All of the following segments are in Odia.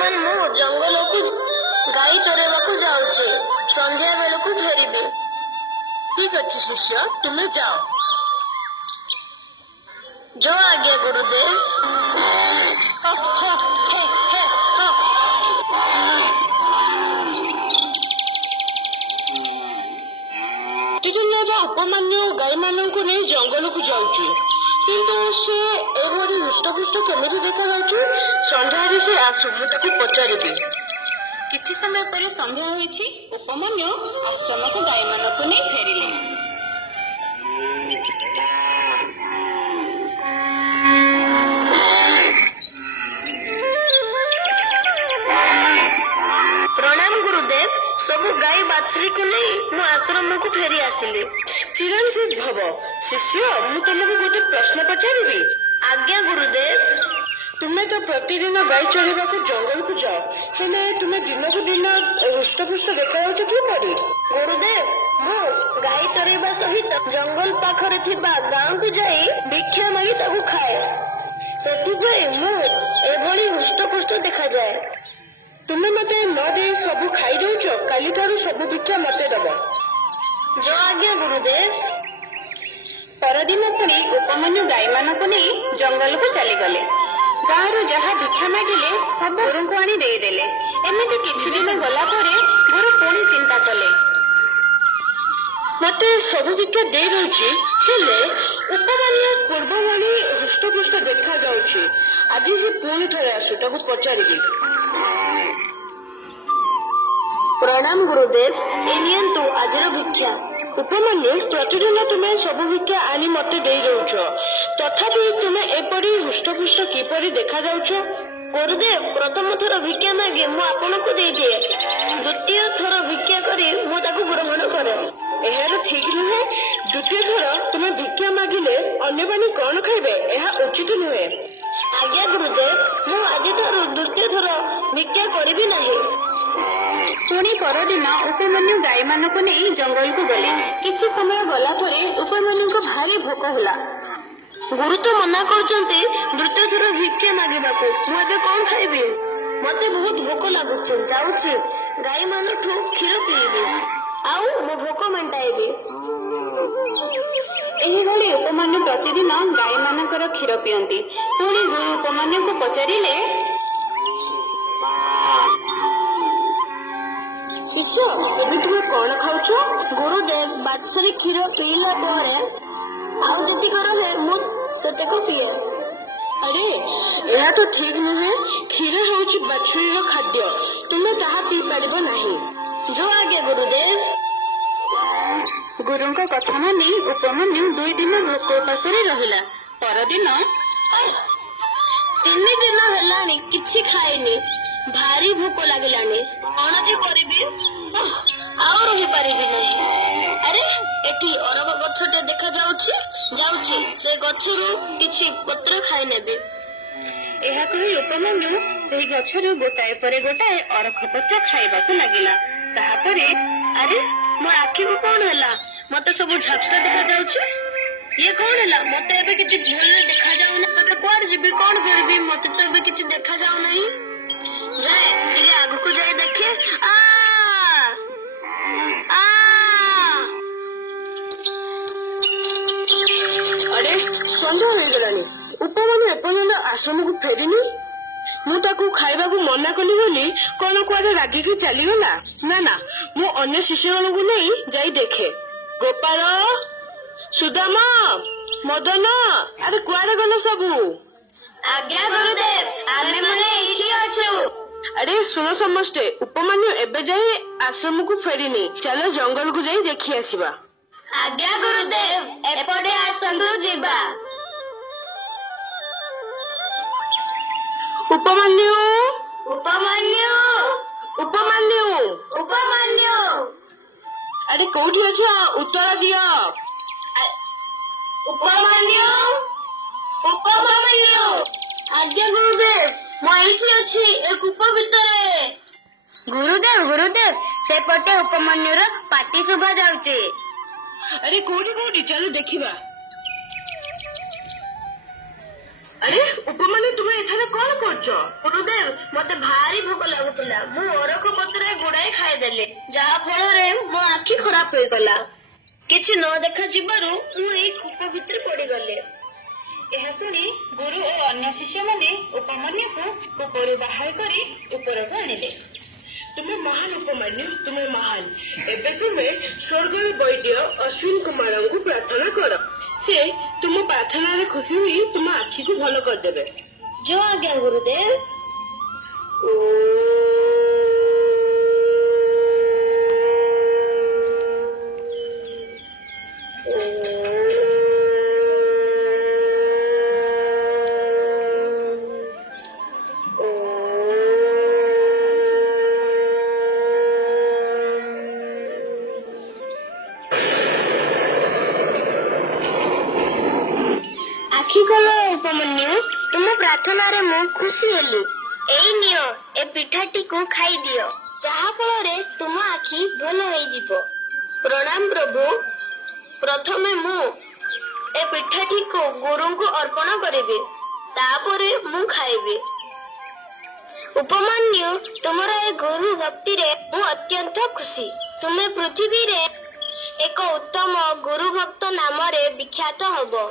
ବର୍ତ୍ତମାନ ମୁଁ ଜଙ୍ଗଲକୁ ଗାଈ ଚରେଇବାକୁ ଯାଉଛି। ସନ୍ଧ୍ୟା ବେଳକୁ ଫେରିବି। ଠିକ ଅଛି ଶିଷ୍ୟ, ତୁମେ ଯାଅ। ଜୟ ଆଜ୍ଞା ଗୁରୁଦେବ। ପ୍ରତିଦିନ ଉପମାନ୍ୟ ଗାଈମାନଙ୍କୁ ନେଇ ଜଙ୍ଗଲକୁ ଯାଉଛି, କିନ୍ତୁ ସେ ଏଭଳି ହୃଷ୍ଟପୃଷ୍ଟ କେମିତି ଦେଖାଯାଉଛି? ସନ୍ଧ୍ୟାରେ ସେ ଆସୁ, ମୁଁ ତାକୁ ପଚାରିବି। କିଛି ସମୟ ପରେ ସନ୍ଧ୍ୟା ହୋଇଛି। ଉପମାନ୍ୟ ଆଶ୍ରମକୁ ଗାଈମାନଙ୍କୁ ନେଇ ଫେରିଲେ। ପ୍ରଣାମ ଗୁରୁଦେବ। ସବୁ ଗାଈ ବାଛୁରୀକୁ ନେଇ ମୁଁ ଆଶ୍ରମକୁ ଫେରି ଆସିଲି। ଚିରଞ୍ଜୀବ ଭବ। ଶିଷ୍ୟ, ମୁଁ ତୁମକୁ ଗୋଟେ ପ୍ରଶ୍ନ ପଚାରିବି? ଆଜ୍ଞା ଗୁରୁଦେବ। ତୁମେ ତ ପ୍ରତିଦିନ ଗାଈ ଚରେଇବାକୁ ଜଙ୍ଗଲକୁ ଯାଅ, ହେଲେ ତୁମେ ଦିନକୁ ଦିନ ହୃଷ୍ଟପୃଷ୍ଟ ଦେଖାଯାଉଛ କିପରି? ଗୁରୁଦେବ, ମୁଁ ଗାଈ ଚରେଇବା ସହିତ ଜଙ୍ଗଲ ପାଖରେ ଥିବା ଗାଁକୁ ଯାଇ ଭିକ୍ଷା ମାଗି ତାକୁ ଖାଏ। ସେଥିପାଇଁ ମୁଁ ଏଭଳି ହୃଷ୍ଟପୃଷ୍ଟ ଦେଖାଯାଏ। ତୁମେ ମତେ ନ ଦେଇ ସବୁ ଖାଇଦଉଛ, କାଲିଠାରୁ ସବୁ ଭିକ୍ଷା ମତେ ଦବ। ଜୟ ଆଜ୍ଞା ଗୁରୁଦେବ। ପରଦିନ ପୁଣି ଉପମାନ୍ୟ ଗାଈମାନଙ୍କୁ ନେଇ ଜଙ୍ଗଲକୁ ଚାଲିଗଲେ। ଗାଁରୁ ଯାହା ଭିକ୍ଷା ମାଗିଲେ ସବୁ ଗୁରୁଙ୍କୁ ଆଣି ଦେଇଦେଲେ। ଏମିତି କିଛି ଦିନ ଗଲା ପରେ ଗୁରୁ ପୁଣି ଚିନ୍ତା କଲେ। ମତେ ସବୁ ଭିକ୍ଷା ଦେଇ ଦଉଛି, ହେଲେ ଉପମାନ୍ୟ ପୂର୍ବ ଭଳି ହୃଷ୍ଟପୃଷ୍ଟ ଦେଖାଯାଉଛି। ଆଜି ସେ ପୁଣି ଥରେ ଆସୁ, ତାକୁ ପଚାରିବି। ପ୍ରଣାମ ଗୁରୁଦେବ। ଏ ନିଅନ୍ତୁ ଆଜିର ଭିକ୍ଷା। ଉପମାନ୍ୟ, ପ୍ରତିଦିନ ତୁମେ ସବୁ ଭିକ୍ଷା ଆଣି ମତେ ଦେଇ ଦଉଛ, ତଥାପି ତୁମେ ଏପରି ହୃଷ୍ଟପୃଷ୍ଟ କିପରି ଦେଖାଯାଉଛ? ଗୁରୁଦେବ, ପ୍ରଥମ ଥର ଭିକ୍ଷା ମାଗି ମୁଁ ଆପଣଙ୍କୁ ଦେଇଦିଏ। ଦ୍ୱିତୀୟ ଥର ଭିକ୍ଷା କରି ମୁଁ ତାକୁ ଗ୍ରହଣ କରେ। ଏହାର ଠିକ ନୁହେଁ। ଦ୍ୱିତୀୟ ଥର ତୁମେ ଭିକ୍ଷା ମାଗିଲେ ଅନ୍ୟମାନେ କଣ ଖାଇବେ? ଏହା ଉଚିତ ନୁହେଁ। ଆଜ୍ଞା ଗୁରୁଦେବ, ମୁଁ ଆଜିଠାରୁ ଦ୍ୱିତୀୟ ଥର ଭିକ୍ଷା କରିବି ନାହିଁ। ପୁଣି ପରଦିନ ଉପମାନ୍ୟ ଗାଈମାନଙ୍କୁ ନେଇ ଜଙ୍ଗଲକୁ ଗଲେ। କିଛି ସମୟ ଗଲା ପରେ ଉପମାନ୍ୟଙ୍କୁ ଭାରି ଭୋକ ହେଲା। ଗୁରୁ ତ ମନା କରୁଛନ୍ତି ଦ୍ୱିତୀୟ ଥର ଭିକ୍ଷା ମାଗିବାକୁ। ମୁଁ ଏବେ କଣ ଖାଇବି? ମତେ ବହୁତ ଭୋକ ଲାଗୁଛି। ଯାଉଛି ଗାଈମାନଠୁ କ୍ଷୀର ପିଇବି, ଆଉ ମୋ ଭୋକ ମେଣ୍ଟାଇବି। ଏହିଭଳି ଉପମାନ୍ୟ ପ୍ରତିଦିନ ଗାଈମାନଙ୍କର କ୍ଷୀର ପିଅନ୍ତି। ପୁଣି ଗୁରୁ ଉପମାନ୍ୟଙ୍କୁ ପଚାରିଲେ, ଶିଷ୍ୟ, ଏବେ ତୁମେ କଣ ଖାଉଛ? ଗୁରୁଦେବ, ବାଛୁରୀ କ୍ଷୀର ପିଇଲା ପରେ ଆଉ ଯେତିକ ରହେ ମୁଁ ସେତିକ ପିଏ। ଆରେ, ଏହା ତ ଠିକ ନୁହେଁ। କ୍ଷୀର ହେଉଛି ବାଛୁରୀର ଖାଦ୍ୟ, ତୁମେ ତାହା ପିଇ ପାରିବ ନାହିଁ। ଜୟ ଆଜ୍ଞା ଗୁରୁଦେବ। ଗୁରୁଙ୍କ କଥା ମାନି ଉପମାନ୍ୟୁ 2 ଦିନ ଭୋକ ଉପାସରେ ରହିଲା। ପରଦିନ 3 ଦିନ ହେଲାଣି କିଛି ଖାଇନି। ଭାରି ଭୋକ ଲାଗିଲାଣି। କଣ ଯେ କରିବି? ଆଉ ରହିପାରିବି ନାହିଁ। ଆରେ, ଏଠି ଅରବ ଗଛଟେ ଦେଖାଯାଉଛି। ଯାଉଛି ସେ ଗଛରୁ କିଛି ପତ୍ର ଖାଇ ନେବି। ଏହା କହି ଉପମାନ୍ୟୁ ସେହି ଗଛରୁ ଗୋଟାଏ ପରେ ଗୋଟାଏ ଅରଖ ପତ୍ର ଖାଇବାକୁ ଲାଗିଲା। ତାହାପରେ, ଆରେ, ମୋ ଆଖିକୁ କଣ ହେଲା? ମତେ ସବୁ ଝାପ୍ସା ଦେଖାଯାଉଛି। ଇଏ କଣ ହେଲା? ମତେ ଏବେ କିଛି ଭଲରେ ଦେଖାଯାଉନି। ଏବେ କୁଆଡେ ଯିବି? କଣ କରିବି? ମତେ ତ ଏବେ କିଛି ଦେଖାଯାଉନାହିଁ। ଯାଏ ଟିକେ ଆଗକୁ ଯାଇ ଦେଖେ। ଆରେ, ସନ୍ଧ୍ୟା ହୋଇଗଲାଣି। ଉପମାନ୍ୟ ଏପର୍ଯ୍ୟନ୍ତ ଆଶ୍ରମକୁ ଫେରିନି। ମୁଁ ତାକୁ ଖାଇବାକୁ ମନା କଲି ବୋଲି କଣ କୁଆଡେ ରାଗିକି ଚାଲିଗଲା? ନା ନା, ମୁଁ ଅନ୍ୟ ଶିଷ୍ୟମାନଙ୍କୁ ନେଇ ଯାଇ ଦେଖେ। ଗୋପାଳ, ସୁଦାମ, ମଦନ, ଆରେ କୁଆଡେ ଗଲେ ସବୁ? ଆଜ୍ଞା ଗୁରୁଦେବ, ଆମେ ମାନେ ଏଇଠି ଅଛୁ। ଆରେ ଶୁଣ ସମସ୍ତେ, ଉପମାନ୍ୟ ଏବେ ଯାଇ ଆଶ୍ରମକୁ ଫେରିନି। ଚାଲ ଜଙ୍ଗଲକୁ ଯାଇ ଦେଖି ଆସିବା। ଆଜ୍ଞା ଗୁରୁଦେବ, ଏପଟେ ଆସନ୍ତୁ ଯିବା। ଉପମାନ୍ୟ, ଉପମାନ୍ୟୁ, ଉପମାନ୍ୟ, ଉପମାନ୍ୟୁ। ଆରେ କୋଉଠି ଅଛ? ଉତ୍ତର ଦିଅ। ଉପମାନ୍ୟୁ, ଉପମାନ୍ୟୁ। ଆଜ୍ଞା ଗୁରୁଦେବ, ମୁଁ ଏଇଠି ଅଛି, ଏ କୂପ ଭିତରେ। ଗୁରୁଦେବ, ଗୁରୁଦେବ, ସେପଟେ ଉପମାନ୍ୟୁର ପାଟି ଶୁଭା ଯାଉଛି। ଆରେ କୋଉଠି କୋଉଠି? ଚାଲ ଦେଖିବା। ଆରେ ଉପମାନେ ତୁମେ ଏଠାରେ କଣ କରୁଛ? ଗୁରୁଦେବ ମତେ ଭାରି ଭୋକ ଲାଗୁଥିଲା। ମୁଁ ଅରଖ ପତ୍ର ଗୁଡାଏ ଖାଇଦେଲି, ଯାହା ଫଳରେ ମୋ ଆଖି ଖରାପ ହୋଇଗଲା। କିଛି ନ ଦେଖା ଯିବାରୁ ମୁଁ ଏଇ କୂପ ଭିତରେ ପଡିଗଲି। ଏହା ଶୁଣି ଗୁରୁ ଓ ଅନ୍ୟ ଶିଷ୍ୟମାନେ ଉପମନ୍ୟୁକୁ କୂପରୁ ବାହାର କରି ଉପରକୁ ଆଣିଲେ। ତୁମେ ମହାନ ଉପମାନ୍ୟୁ, ତୁମେ ମହାନ। ଏବେ ତୁମେ ସ୍ୱର୍ଗର ବୈଦ୍ୟ ଅଶ୍ୱିନ କୁମାରଙ୍କୁ ପ୍ରାର୍ଥନା କର। ସେ ତୁମ ପ୍ରାର୍ଥନାରେ ଖୁସି ହୋଇ ତୁମ ଆଖିକୁ ଭଲ କରିଦେବେ। जो आज्ञा गुरुदेव। आखि खोलो उपमन्यु, तुम प्रार्थना रे मु खुशी हेली। एई नियो ए पिठाटी को खाई दियो, जहा फଳରେ तुम आखि भल होई जिवो। प्रणाम प्रभु। प्रथमे मु ए पिठाटी को गुरु को अर्पण करिबे, तापरे मु खाइबे। उपमन्यु, तुमर ए गुरु भक्ति रे मु अत्यंत खुशी। तुमे पृथ्वी रे एक उत्तम गुरु भक्त नाम रे विख्यात हबो।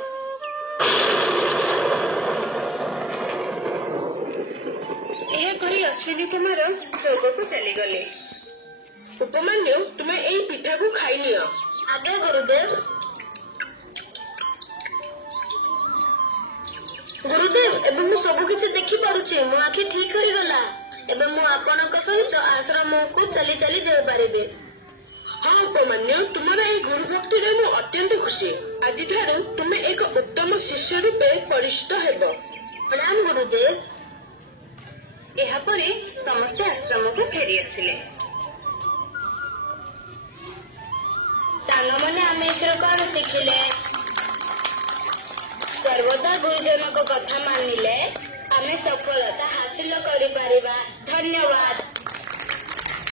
ଏହା କହି ଅଶ୍ୱିନୀ କୁମାର ସ୍ୱର୍ଗକୁ ଚାଲିଗଲେ। ଉପମାନ୍ୟୁ, ତୁମେ ଏଇ ପିଠାକୁ ଖାଇନିଅ। आज्ञा गुरुदेव। गुरुदेव, एबे मु सब किछि देखि पारुछि। मो आखि ठीक होई गला। एबे मु आपनक सहित आश्रम को चली चली जाय पारिबे। हाँ उपमान्यु, तुमर एई गुरु भक्तिरे मु अत्यंत खुशी। आजिठाରୁ ତୁମେ ଏକ ଉତ୍ତମ ଶିଷ୍ୟ ରୂପେ ପରିଚିତ ହେବ। प्रणाम गुरुदेव। ଏହାପରେ ସମସ୍ତେ ଆଶ୍ରମକୁ ଫେରି ଆସିଲେ। ସାଙ୍ଗମାନେ ଆମେ ଏଥର କଣ ଶିଖିଲେ? ସର୍ବଦା ଗୁରୁଜନଙ୍କ କଥା ମାନିଲେ ଆମେ ସଫଳତା ହାସିଲ କରିପାରିବା। ଧନ୍ୟବାଦ।